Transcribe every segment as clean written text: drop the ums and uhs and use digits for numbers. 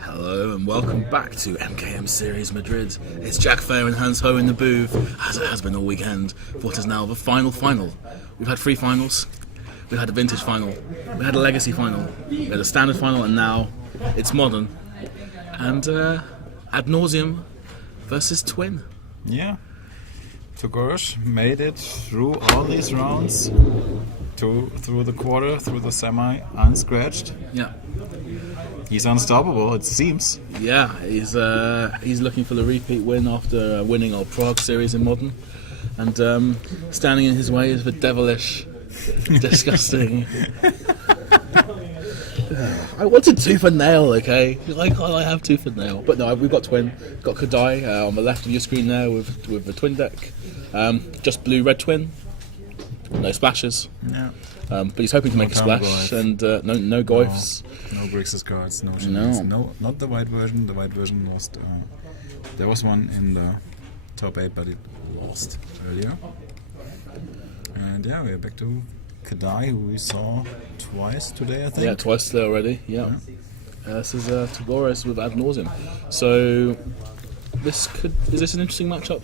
Hello and welcome back to MKM Series Madrid. It's Jack Fair and Hans Ho in the booth, as it has been all weekend, for what is now the final. We've had 3 finals. We had a vintage final, we had a legacy final, we had a standard final, and now it's modern. And Ad Nauseam versus Twin. Yeah, Togores made it through all these rounds, through the quarter, through the semi, unscratched. Yeah. He's unstoppable, it seems. Yeah, he's looking for the repeat win after winning our Prague series in modern, and standing in his way is the devilish, disgusting. I wanted tooth and nail, okay? Why can't I have tooth and nail? But no, we've got Twin. Got Cadei on the left of your screen there with the Twin deck. Just blue-red Twin. No splashes. Yeah. But he's hoping to make a splash, and no goifs. No Grixis cards, no shenanigans. No, not the white version. The white version lost. There was one in the top 8, but it lost earlier. And yeah, we're back to Cadei, who we saw twice today, I think. Yeah, twice today already. Yeah. This is Togores with Ad Nauseam. So is this an interesting matchup?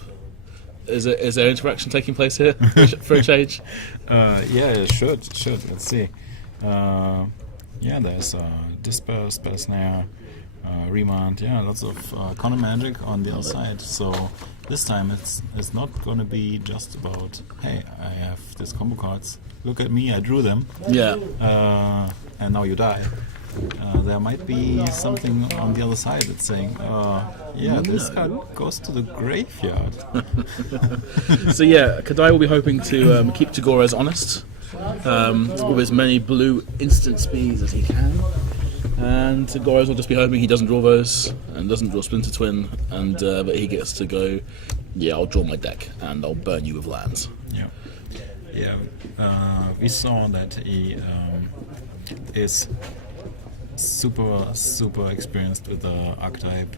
Is there interaction taking place here for a change? Yeah, it should. Let's see. Yeah, there's Disperse, Spell Snare, Remand. Yeah, lots of Counter Magic on the other side. So this time it's not going to be just about, hey, I have these combo cards. Look at me, I drew them. Yeah. And now you die. There might be something on the other side that's saying, this card goes to the graveyard. So yeah, Cadei will be hoping to keep Togores honest with as many blue instant speeds as he can. And Togores will just be hoping he doesn't draw those and doesn't draw Splinter Twin, and that he gets to go, yeah, I'll draw my deck and I'll burn you with lands. Yeah, we saw that he is super experienced with the archetype.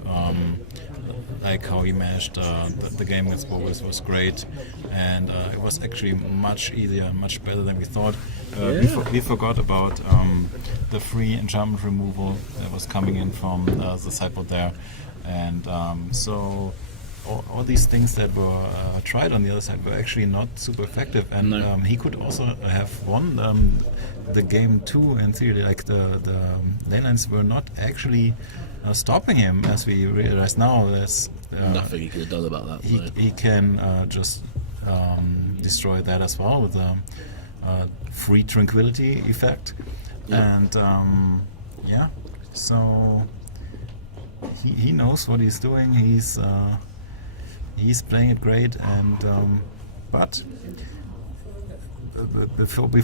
Like how he managed the game with Togores was great, and it was actually much easier and much better than we thought. We forgot about the free enchantment removal that was coming in from the sideboard there, and so all these things that were tried on the other side were actually not super effective, and he could also have won the game too in theory. Like the lane lines were not actually stopping him, as we realize now. There's nothing he could have done about that. He can just destroy that as well with a free tranquility effect, and so he knows what he's doing. He's playing it great, and but before we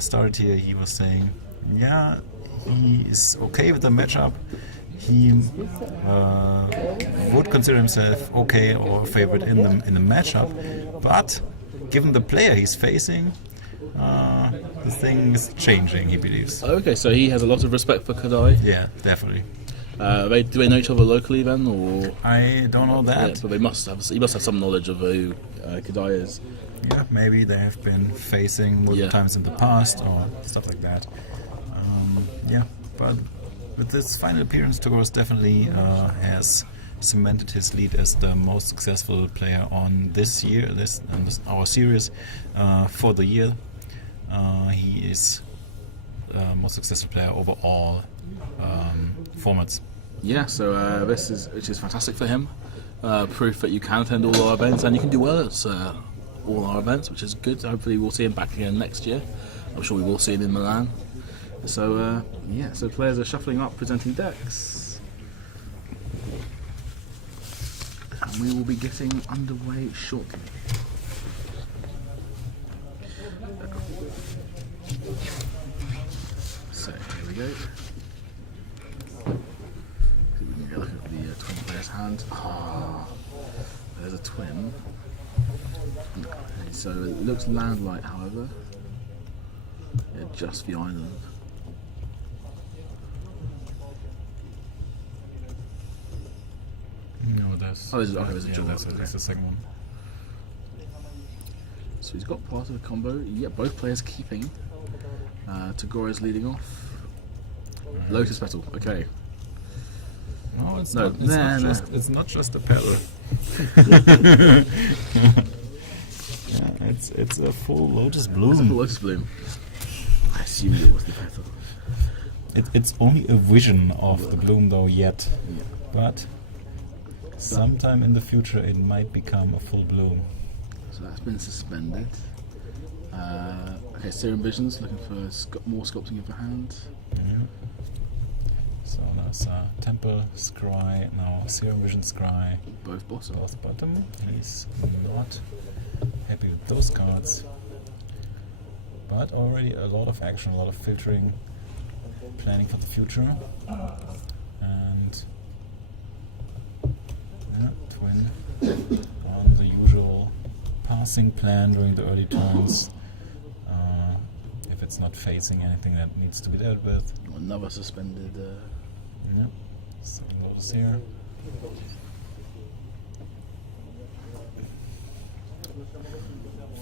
started here, he was saying, yeah, he is okay with the matchup. He would consider himself okay or favorite in the matchup, but given the player he's facing, the thing is changing. He believes. Okay, so he has a lot of respect for Cadei. Yeah, definitely. Do they know each other locally then, or? I don't know that. Yeah, but he must have some knowledge of who Cadei is. Yeah, maybe they have been facing multiple times in the past or stuff like that. But with this final appearance, Togores definitely has cemented his lead as the most successful player on our series for the year. He is the most successful player over all formats. Yeah, so which is fantastic for him. Proof that you can attend all our events and you can do well at all our events, which is good. Hopefully we'll see him back again next year. I'm sure we will see him in Milan. So so players are shuffling up, presenting decks, and we will be getting underway shortly. So here we go. We can look at the twin player's hand. There's a twin. So it looks land-light, however. Yeah, just the island. No, there's. Oh, there's a jaw. That's the second one. So he's got part of the combo. Yeah, both players keeping. Togores leading off. Lotus petal. Okay. No, it's No, not. nah. It's not just a petal. Yeah, it's a full lotus bloom. Lotus bloom. I assumed it was the petal. It's only a vision of the bloom though yet, Yeah. but sometime in the future it might become a full bloom. So that's been suspended. Okay, Serum Visions looking for more sculpting of the hand. Yeah. So that's Temple, Scry, now Serum Vision, Scry, Both bottom. both bottom. He's not happy with those cards. But already a lot of action, a lot of filtering, planning for the future. And yeah, twin on the usual passing plan during the early turns. If it's not facing anything that needs to be dealt with. Another suspended. Yeah, so Lotus here.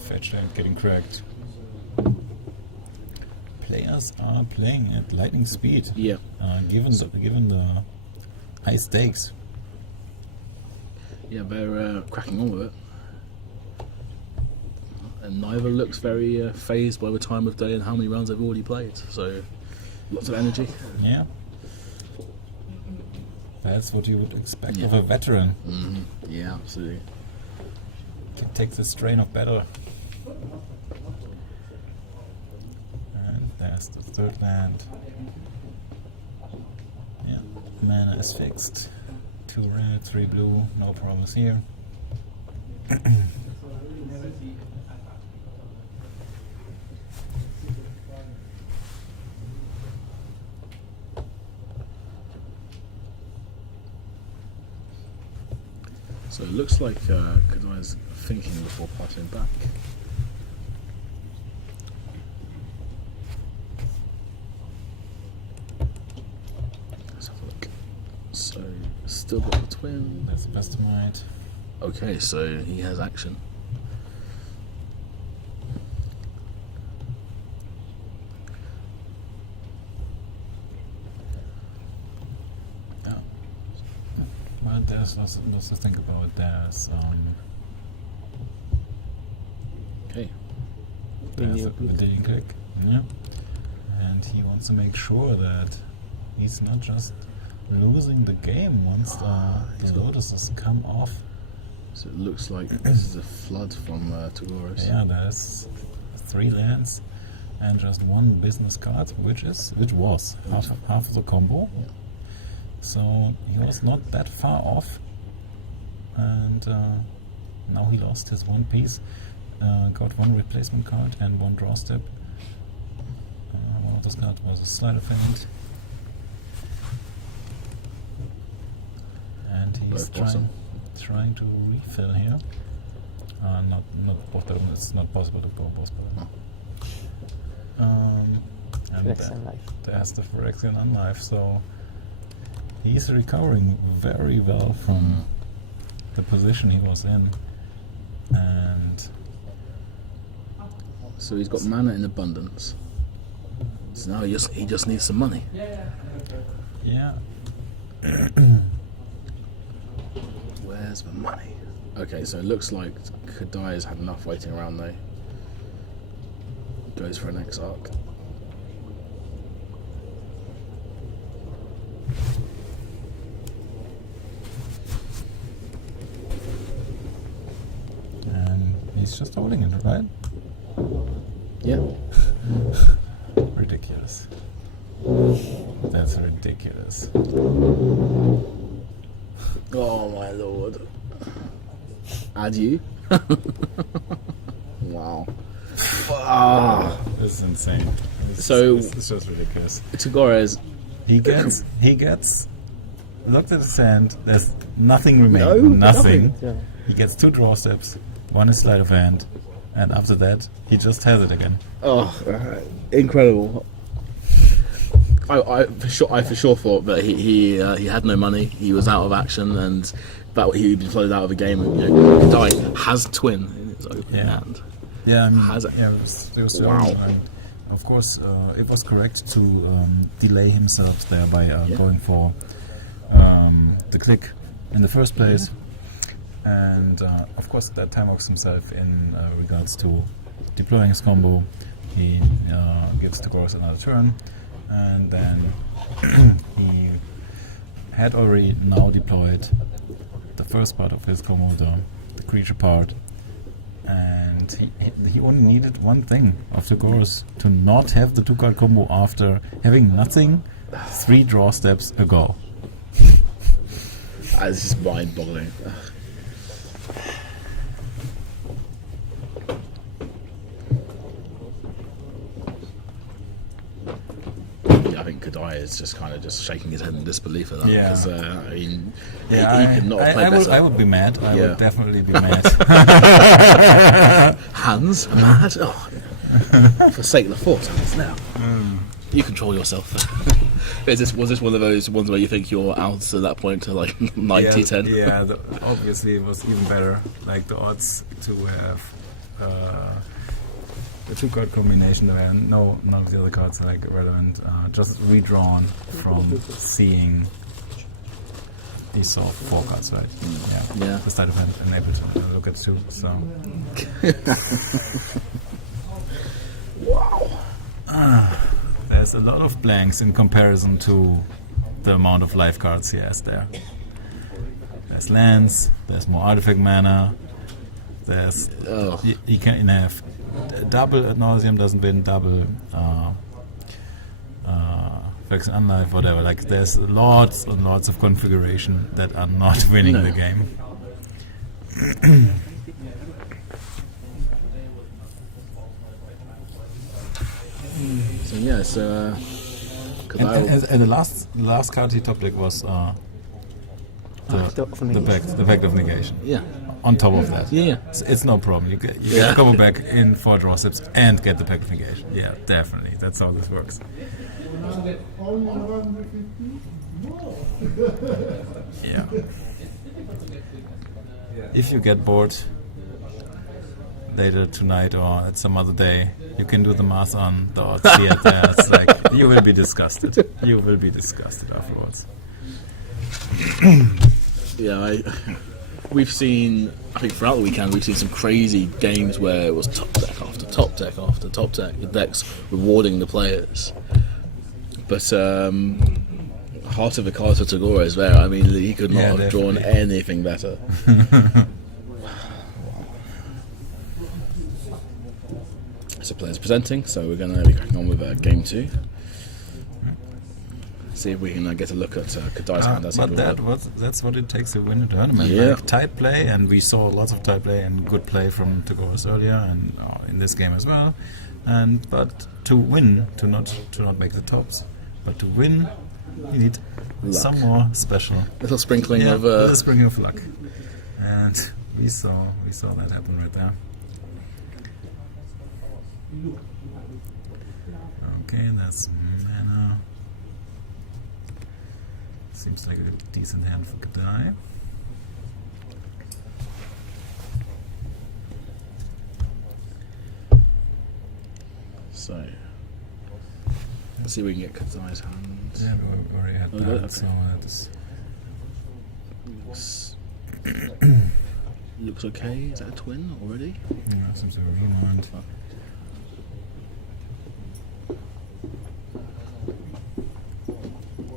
Fetch and getting cracked. Players are playing at lightning speed. Yeah. Given the high stakes. Yeah, they're cracking on with it. And neither looks very phased by the time of day and how many rounds they've already played. So, lots of energy. Yeah. That's what you would expect Yeah. of a veteran. Mm-hmm. Yeah, absolutely. Can take the strain of battle. And there's the third land. Yeah, mana is fixed. 2 red, 3 blue, no problems here. So it looks like Cadei is thinking before passing back. Let's have a look. So, still got the twin. That's the best of might. Okay, so he has action. Well, there's lots to think about. There's Okay. the digging click, yeah, and he wants to make sure that he's not just losing the game once the lotuses come off. So it looks like this is a flood from Togores. Yeah, there's 3 lands and just 1 business card, which was half of the combo. Yeah. So he was not that far off, and now he lost his 1 piece. Got 1 replacement card and 1 draw step. One of those cards was a sleight of hand, and he's Both bottom. trying to refill here. Not both bottom. It's not possible to go both bottom. And there's the Phyrexian Unlife. So he's recovering very well from the position he was in, and So he's got mana in abundance. So now he just needs some money. yeah. Where's the money? Okay, so it looks like Cadei has had enough waiting around though. Goes for an X-Arc. And he's just holding it, right? Yeah. Ridiculous. That's ridiculous. Oh my lord. Adieu. Wow. Ah. This is insane. So- it's just ridiculous. Togores. He gets looked at his hand, there's nothing remaining. No, nothing. nothing. Yeah. He gets 2 draw steps, 1 is sleight of hand, and after that he just has it again. Oh, incredible. I for sure thought that he had no money. He was out of action, and that he'd been flooded out of the game. And, Cadei has twin in his open hand. Yeah, I mean, Has it? yeah, it was Wow. and of course, it was correct to delay himself there by going for the click in the first place. And of course, that time works himself in regards to deploying his combo. He gives Togores another turn, and then he had already now deployed the first part of his combo, the creature part, and he only needed one thing of Togores, to not have the 2-card combo after having nothing 3 draw steps ago. It's just mind-boggling. I think Cadei is just kind of just shaking his head in disbelief at that. Yeah. Because, I mean, he Yeah, could not have played better. I would be mad. I Yeah. would definitely be mad. Hans, mad? Oh, forsake the force, Hans, now. You control yourself. Was this one of those ones where you think you're out at that point to like 90-10? Yeah, obviously it was even better. Like the odds to have the 2-card combination where none of the other cards are like relevant, just redrawn from seeing these sort of 4 cards, right? Yeah. The sleight of hand enabled to look at 2. So Wow. there's a lot of blanks in comparison to the amount of life cards he has there. There's lands, there's more artifact mana, there's he can have double at Nauseam, doesn't win double Vex and Unlife, whatever. Like there's lots and lots of configuration that are not winning the game. So yeah, so And the last card he top deck was the Pact of Negation. yeah. On top of that, Yeah. it's no problem. You get combo back in 4 draw steps and get the Pact of Negation. Yeah, definitely. That's how this works. Yeah. If you get bored later tonight or at some other day, you can do the math on the odds here. It's like you will be disgusted. You will be disgusted afterwards. Yeah, we've seen, I think throughout the weekend, we've seen some crazy games where it was top deck after top deck after top deck, the decks rewarding the players. But heart of the cards for Togores there, I mean, he could not have drawn anything better. So players presenting, so we're going to be cracking on with game 2. See if we can get a look at Cadei's hand. That's what it takes to win a tournament. Yeah. Like tight play, and we saw lots of tight play and good play from Togores earlier, and in this game as well. But to win, to not make the tops, but to win, you need Luck. some more special. Little sprinkling of a sprinkling of luck, and we saw that happen right there. Okay, that's mana. Seems like a decent hand for Cadei. So let's see if we can get Cadei's hand. Yeah, we already had that, Okay. so that's Looks okay. Is that a twin already? seems to be a remand.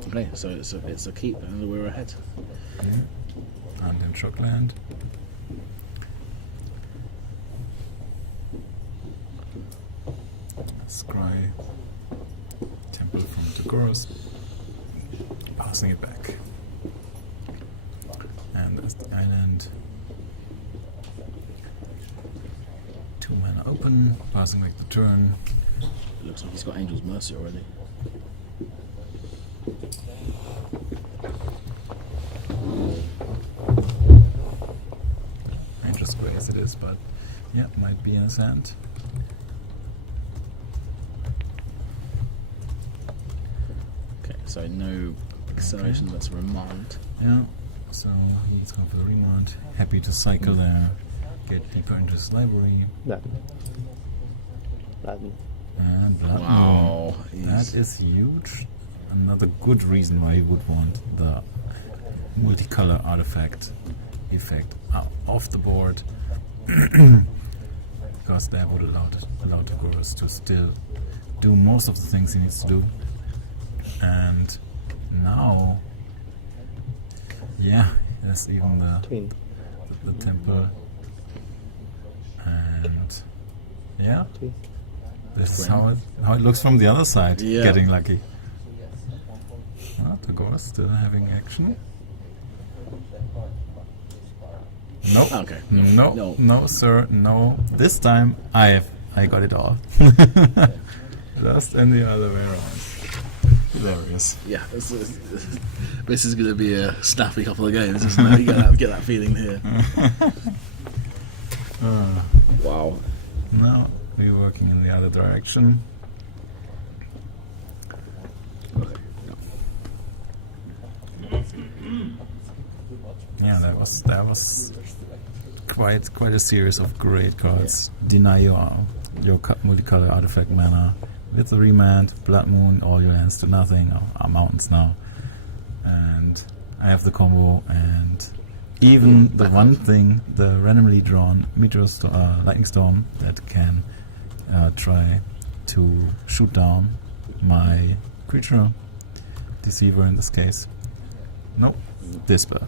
Okay, so it's a keep and we're ahead. Yeah. And then Shockland. Scry. Temple from Togores. Passing it back. And that's the island. 2 mana open. Passing back the turn. It looks like he's got Angel's Mercy already. Angel's Grace it is, but yeah, might be in his hand. Okay, so no acceleration, that's a remand. Yeah, so he's going for the remand. Happy to cycle there, get deeper into his library. Latin. And that, Wow. that is huge. Another good reason why you would want the multicolor artifact effect off the board. Because that would allow Togores to still do most of the things he needs to do. And now, yeah, there's even the temple. And yeah, this is how it looks from the other side, getting lucky. Well, Togores still having action. No. Okay. No, sir, no. This time I got it all. Just in the other way around. Hilarious. Yeah, this is going to be a snappy couple of games, isn't it? You get that feeling here. Wow. Now we're working in the other direction. Yeah, that was quite a series of great cards. Deny your multicolor artifact mana with the remand, Blood Moon, all your lands to nothing, our mountains now, and I have the combo, and even the one thing, the randomly drawn Lightning Storm that can try to shoot down my creature, Deceiver in this case. Nope, Disper.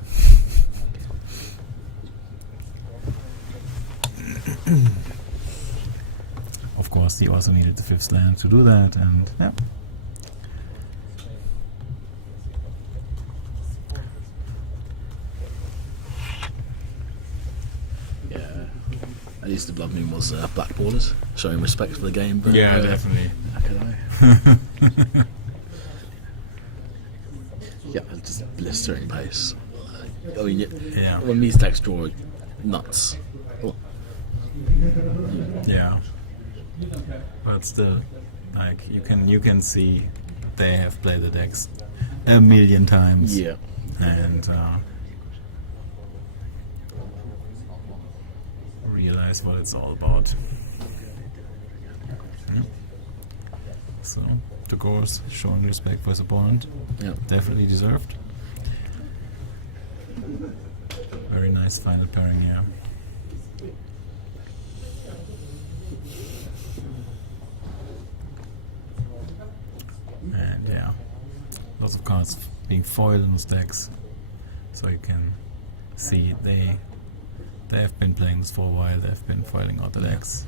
Of course, he also needed the 5th land to do that, and yeah. Yeah. At least the Blood Moon was black borders, showing respect for the game. But, Yeah, definitely. Cadei. Yeah, just blistering pace. I mean, Yeah. when these decks draw nuts. Oh. Yeah, but still, like you can see they have played the decks a million times. Yeah. And realize what it's all about. Yeah. So Togores showing respect for his opponent. Yeah. Definitely deserved. Very nice final pairing here. And yeah, lots of cards being foiled in those decks, so you can see they have been playing this for a while. They've been foiling out the decks.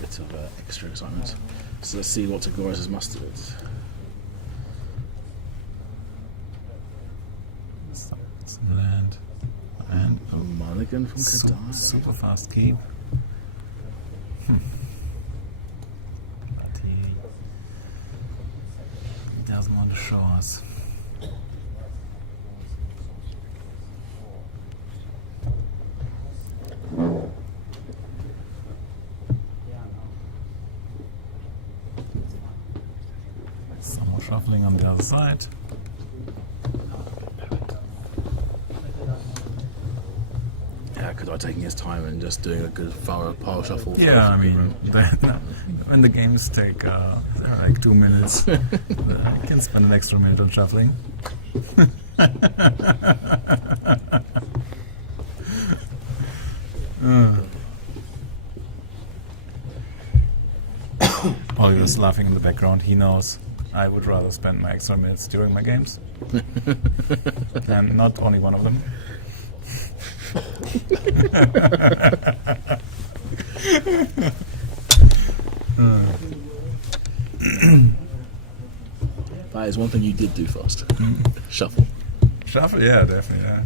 Bit of extra excitement. So let's see what Togores has mustered. Some land and A mulligan from Cadei. super fast keep. But he doesn't want to show us. Some more shuffling on the other side. Yeah, Cadei taking his time and just doing a good thorough power shuffle. Yeah, I mean, when the games take like 2 minutes, I can spend an extra minute on shuffling. Oliver is laughing in the background. He knows I would rather spend my extra minutes during my games. And not only one of them. That is one thing you did do fast. Shuffle. Shuffle, yeah, definitely, yeah.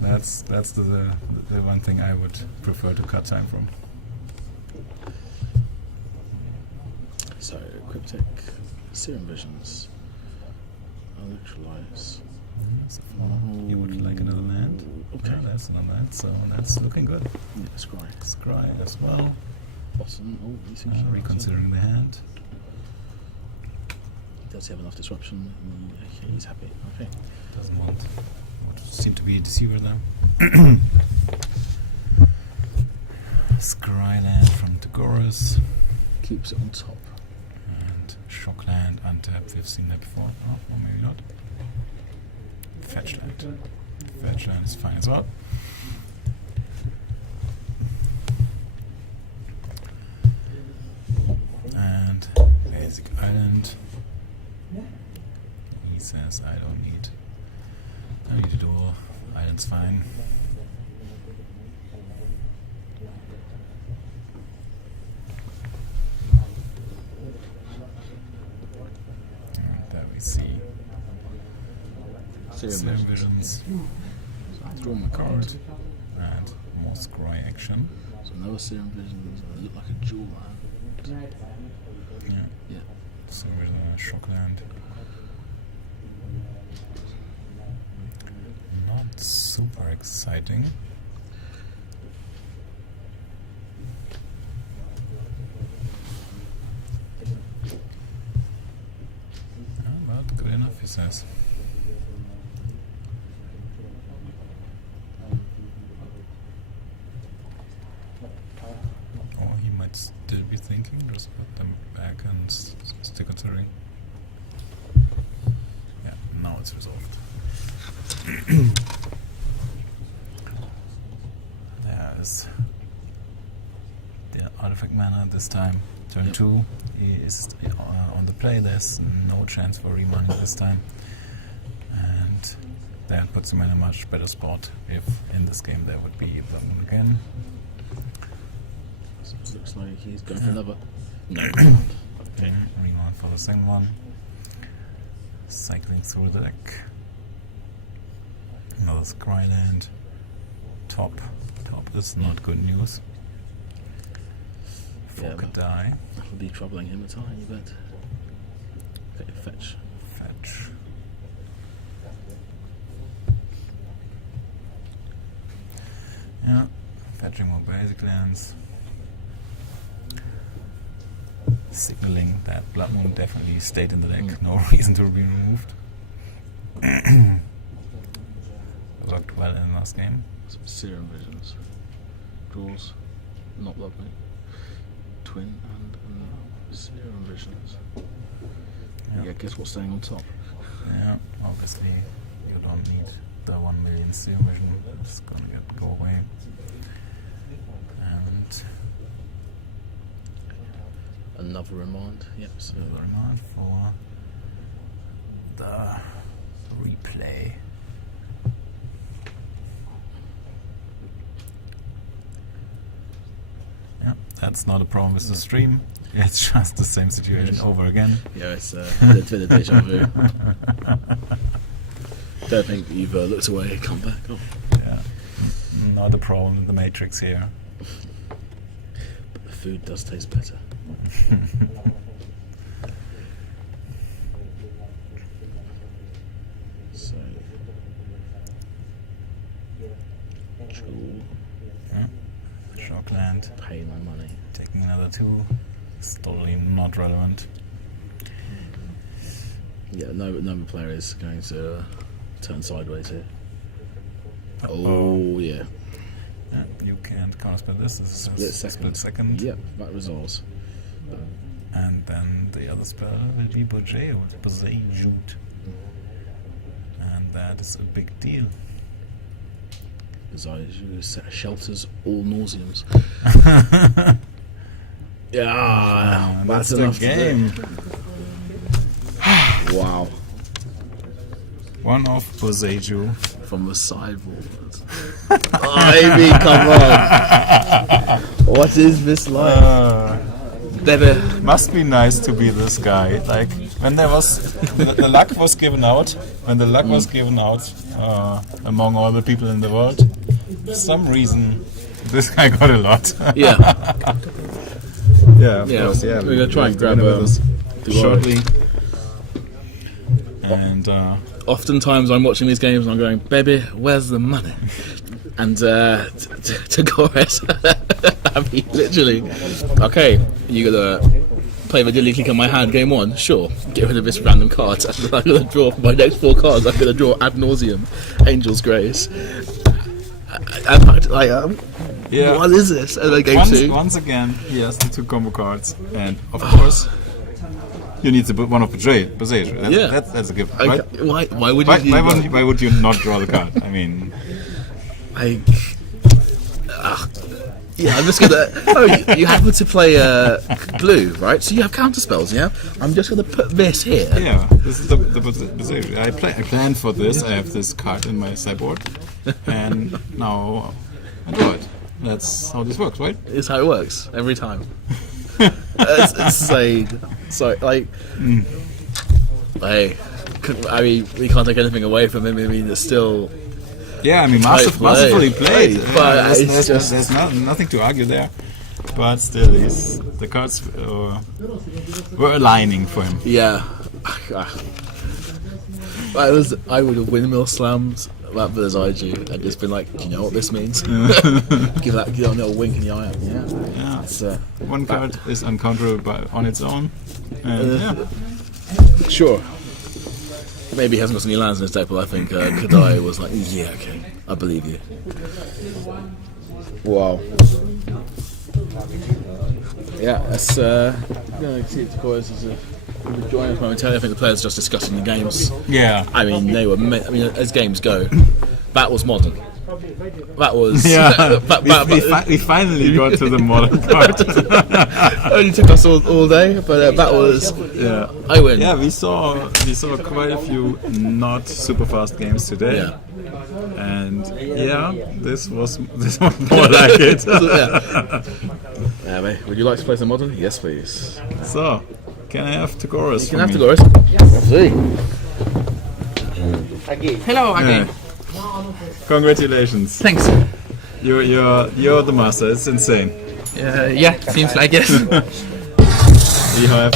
That's the one thing I would prefer to cut time from. So, Cryptic, Serum Visions, Electrolyze. You would like another land? Okay. Yeah, that's another land, so that's looking good. Yeah, Scry. Scry as well. Bottom. Oh, these things Reconsidering the hand. He does have enough disruption. Okay, he's happy. Okay. Doesn't want what seem to be a deceiver then. Scryland from Togores. Keeps it on top. And Shockland, untapped. We've seen that before. Oh, or maybe not. Fetchland. Fetchland is fine as well. And Basic Island. He says I don't need a duel. Island's fine. And there we see Serum Visions. So draw my card. And more scry action. So another Serum Visions. They look like a jewel land. Yeah. Serum Vision and Shockland. Not super exciting. But good enough, he says. Or he might still be thinking, just put them back and stick a three. Yeah, now it's resolved. There is the artifact mana this time. Turn 2 is on the play. There's no chance for remoney this time, and that puts him in a much better spot if in this game there would be a button again. So it looks like he's going for another. No. Okay, rewind for the same one. Cycling through the deck. Another Scryland. Top is not good news. For Cadei. That will be troubling him a tiny bit. Okay, fetch. Fetch. Yeah, fetching more basic lands. Signaling that Blood Moon definitely stayed in the deck, no reason to be removed. Worked well in the last game. Some Serum Visions. Draws. Not lovely. Twin and Serum Visions. Yeah, guess what's staying on top? Yeah, obviously you don't need the 1 million Serum Vision. It's gonna go away. And another remind. Yep. So another remind for the replay. Yeah, that's not a problem with the stream. It's just the same situation over again. Yeah, it's a bit of deja vu. Don't think you've looked away and come back. Oh. Yeah, not a problem in the Matrix here. But the food does taste better. So, Jewel. Yeah. Shockland. Pay my money. Taking another 2. It's totally not relevant. Yeah, no player is going to turn sideways here. Oh, yeah. Yeah, you can't counterspell this. This is Split second. Yep, that resolves. And then the other spell will be Bojeo, and that is a big deal. Shelters all Nauseams. Yeah, that's the game. Wow. One off Boseju from the sideboard. Ivy, come on. What is this like? Must be nice to be this guy. Like when there was the luck was given out, among all the people in the world, for some reason this guy got a lot. Yeah. Yeah, of course. Yeah, we're gonna try and grab this shortly. And oftentimes I'm watching these games and I'm going, baby, where's the money? And Togores, I mean, literally, okay, you gotta play the dilly click on my hand, game 1, sure, get rid of this random card. I'm gonna draw for my next 4 cards. I'm gonna draw Ad Nauseam, Angel's Grace, Yeah. What is this? And then game two. Once again, he has the 2 combo cards, and of course, you need to put one of Betrayal. That's a gift, right? Why would you? Why would you not draw the card? I mean, yeah, I'm just gonna. Oh, you happen to play blue, right? So you have counter spells, yeah. I'm just gonna put this here. yeah, this is the position. I planned for this. I have this card in my sideboard, and now I draw it. That's how this works, right? It's how it works every time. It's insane. So hey, I mean, we can't take anything away from him. I mean, it's still. Yeah, I mean, masterfully played. But there's nothing to argue there. But still, the cards were aligning for him. Yeah. I would have windmill slammed that versus IG and just been like, do you know what this means? give that a little wink in the eye. Yeah. It's, one card is uncounterable on its own. And, Sure. Maybe he hasn't got any lands in his deck, but I think Cadei was like, yeah, okay, I believe you. Wow. Yeah, that's see Togores as a join us momentarily. I think the players are just discussing the games. yeah. I mean, as games go, that was modern. That was we finally got to the modern part. It only took us all day, but that was I win. Yeah, we saw quite a few not super fast games today. Yeah. And this was more like it. Yeah, mate. Would you like to play some modern? Yes, please. So, can I have Togores? You can have Togores. See. Hello again. Congratulations. Thanks. You're the master. It's insane. Yeah, seems like it. You have.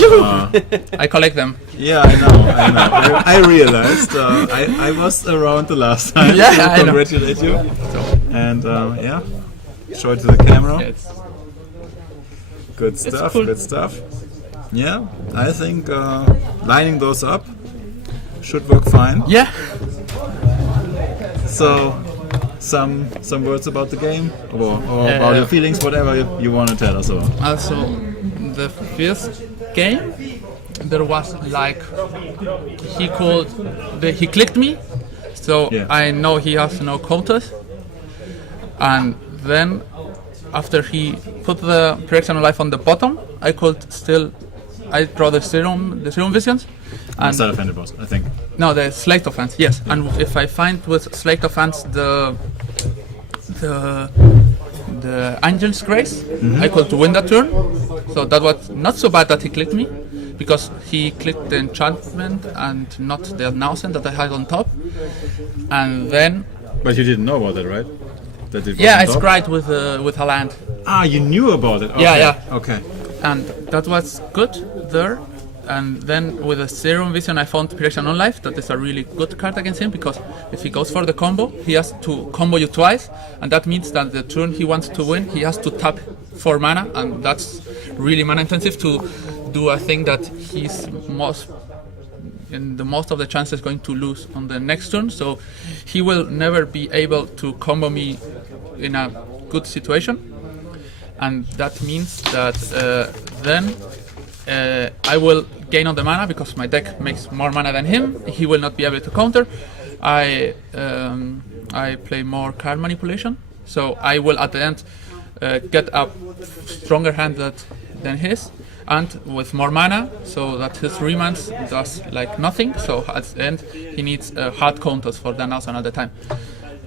I collect them. Yeah, I know. I realized. I was around the last time. Yeah, so I know. congratulate you. And show it to the camera. It's Good stuff. cool. Good stuff. Yeah, I think lining those up should work fine. Yeah. So, some words about the game or about your feelings, whatever you want to tell us about. Also, the first game, there was like he clicked me, so I know he has no counters. And then after he put the projection of life on the bottom, I draw the serum visions. And Self offended boss, I think. no, the slate of hands, yes. And if I find with slate of hands the Angel's Grace, I could win that turn. So that was not so bad that he clicked me, because he clicked the enchantment and not the Nauseam that I had on top. And then But you didn't know about that, right? That it was I on top? scryed with a land. Ah, you knew about it. Okay. Yeah. Okay. And that was good there. And then with a Serum Vision, I found Projection on Life. That is a really good card against him, because if he goes for the combo, he has to combo you twice, and that means that the turn he wants to win, he has to tap 4 mana, and that's really mana intensive to do a thing that he's most of the chances going to lose on the next turn. So he will never be able to combo me in a good situation, and that means that then I will gain on the mana, because my deck makes more mana than him. He will not be able to counter. I play more card manipulation, so I will at the end get a stronger hand than his, and with more mana, so that his remands does like nothing. So at the end he needs hard counters for the Nauseam at the time.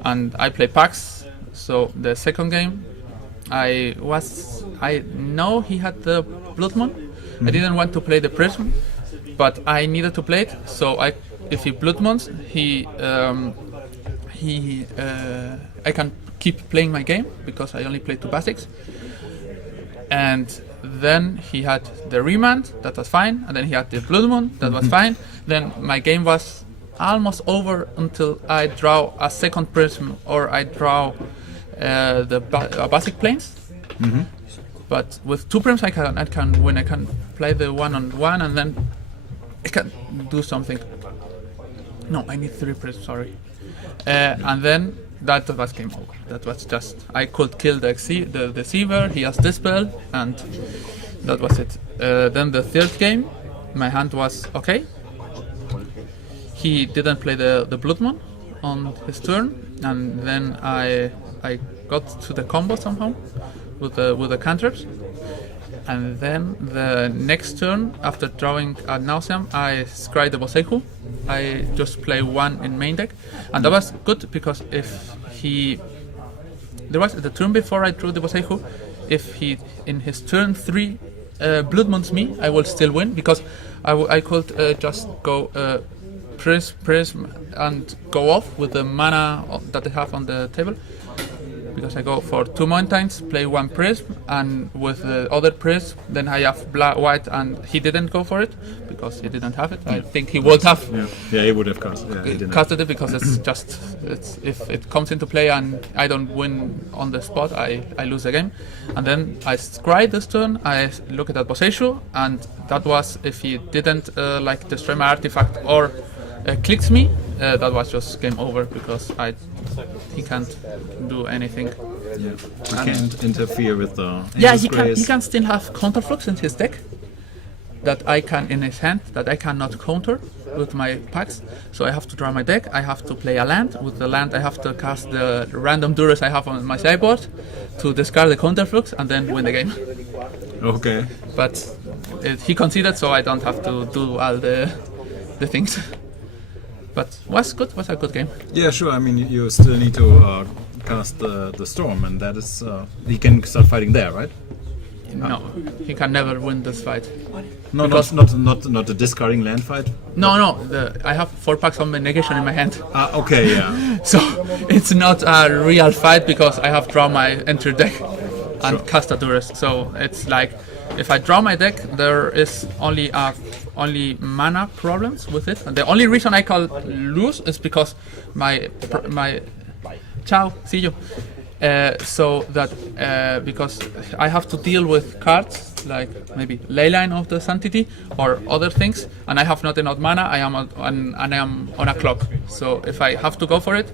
And I play packs. So the second game, I know he had the Blood Moon. I didn't want to play the Prism, but I needed to play it. So if he Blood Moons, I can keep playing my game, because I only played 2 basics. And then he had the Remand, that was fine, and then he had the Blood Moon, that was fine. Then my game was almost over until I draw a second Prism, or I draw basic planes. But with 2 Prisms I can win. I can play the 1-on-1, and then I can do something. No, I need 3 Prisms, sorry. And then that was game over. That was just, I could kill the deceiver, he has dispel, and that was it. Then the third game, my hand was okay. He didn't play the Bloodmoon on his turn, and then I got to the combo somehow with the cantrips. And then the next turn, after drawing a Nauseam, I scry the Boseiju. I just play one in main deck, and that was good because there was the turn before I drew the Boseiju. If he in his turn 3 Blood Moons me, I will still win because I could just go Prism and go off with the mana that I have on the table. Because I go for 2 mountains, play 1 Prism, and with the other Prism, then I have white, and he didn't go for it because he didn't have it. I think he would have. Yeah, he would have cast. Yeah, he didn't. Casted it because if it comes into play and I don't win on the spot, I lose the game. And then I scry this turn. I look at that Boseiju, and that was if he didn't like destroy my artifact or clicks me, that was just game over because he can't do anything. Yeah, he can't interfere with the. Yeah, he can still have counterflux in his deck that I can in his hand that I cannot counter with my packs. So I have to draw my deck. I have to play a land. With the land, I have to cast the random Duras I have on my sideboard to discard the counterflux and then win the game. Okay. But he conceded, so I don't have to do all the things. But was a good game. Yeah, sure. I mean, you still need to cast the storm, and that is he can start fighting there, right? No, he can never win this fight. No, not the discarding land fight. No. I have 4 packs of negation in my hand. Okay, yeah. So it's not a real fight because I have drawn my entry deck and cast a Duras. So it's like if I draw my deck, there is only mana problems with it. And the only reason I can lose is because my ciao, see you. So that because I have to deal with cards like maybe Leyline of the Sanctity or other things, and I have not enough mana. I am on a clock. So if I have to go for it,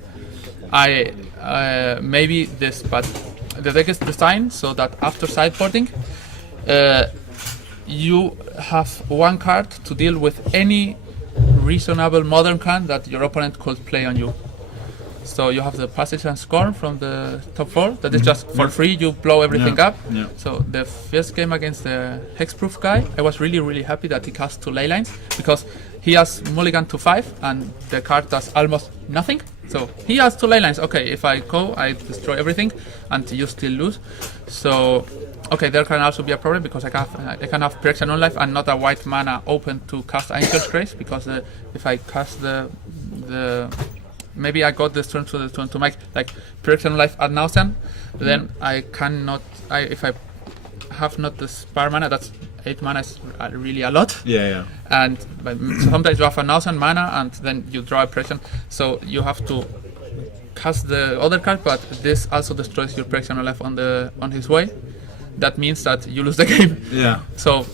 I maybe this. But the deck is designed so that after sideboarding, you have 1 card to deal with any reasonable modern card that your opponent could play on you. So you have the Passage and Scorn from the top 4. That is just for free. You blow everything up. Yeah. So the first game against the Hexproof guy, I was really happy that he cast 2 Leylines because he has mulligan to 5 and the card does almost nothing. So he has 2 Leylines. Okay, if I go, I destroy everything and you still lose. So okay, there can also be a problem because I can have Protection on life and not a white mana open to cast Angel's Grace because if I cast the maybe I got this turn to the turn to make like Protection on life at Nauseam, then I cannot. If I have not the spare mana, that's 8 mana is really a lot. Yeah. And but sometimes you have a Nauseam mana and then you draw a Protection, so you have to cast the other card, but this also destroys your Protection on life on his way. That means that you lose the game. Yeah. So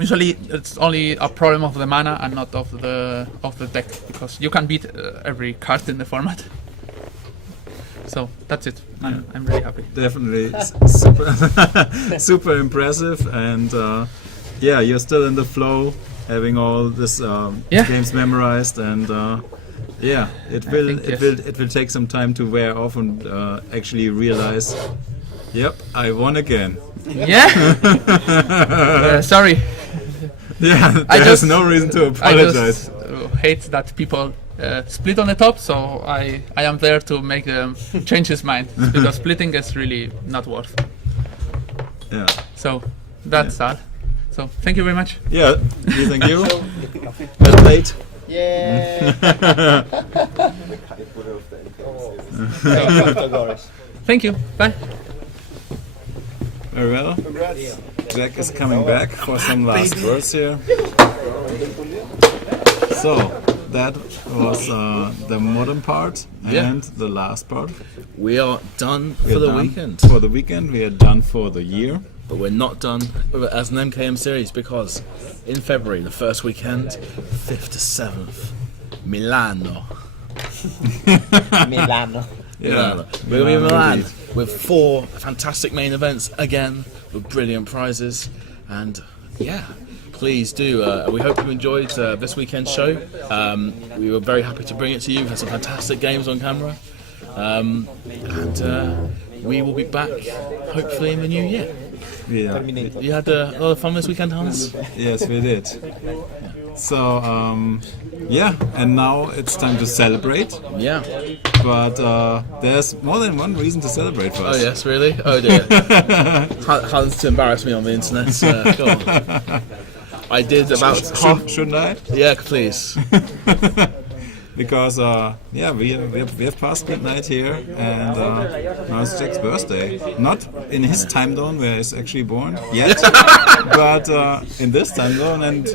usually it's only a problem of the mana and not of the deck because you can beat every card in the format. So that's it. I'm really happy. Definitely super impressive, and you're still in the flow, having all this games memorized, and it will take some time to wear off and actually realize. Yep, I won again. Yeah. Sorry. Yeah, there's no reason to apologize. I just hate that people split on the top, so I am there to make them change his mind because splitting is really not worth. Yeah. So that's all. So thank you very much. Yeah, thank you. Well played. Yeah. Thank you. Bye. Very well. Jack is coming back for some last words here. So that was the modern part and the last part. We are done for the weekend. For the weekend, we are done for the year. But we're not done as an MKM series because in February, the first weekend, 5th to 7th, Milano. Milano. Milan. We're going to be in Milan indeed. with 4 fantastic main events again with brilliant prizes. And yeah, please do. We hope you enjoyed this weekend's show. We were very happy to bring it to you. We had some fantastic games on camera. And we will be back hopefully in the new year. Yeah. You had a lot of fun this weekend, Hans? Yes, we did. So, yeah, and now it's time to celebrate. Yeah. But there's more than one reason to celebrate for Oh, us. yes, really? Oh, dear. Hans to embarrass me on the internet. Go on. I did about half. Shouldn't I? Yeah, please. Because yeah, we have passed midnight here, and now it's Jack's birthday. Not in his time zone where he's actually born yet, but in this time zone, and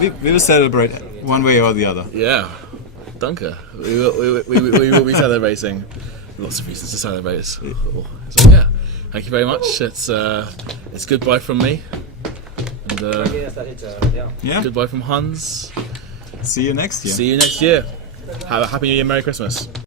we will celebrate one way or the other. Yeah. Danke. We will be celebrating. Lots of reasons to celebrate. So yeah, thank you very much. It's goodbye from me, and Yeah. goodbye from Hans. See you next year. See you next year. Have a happy New Year, Merry Christmas.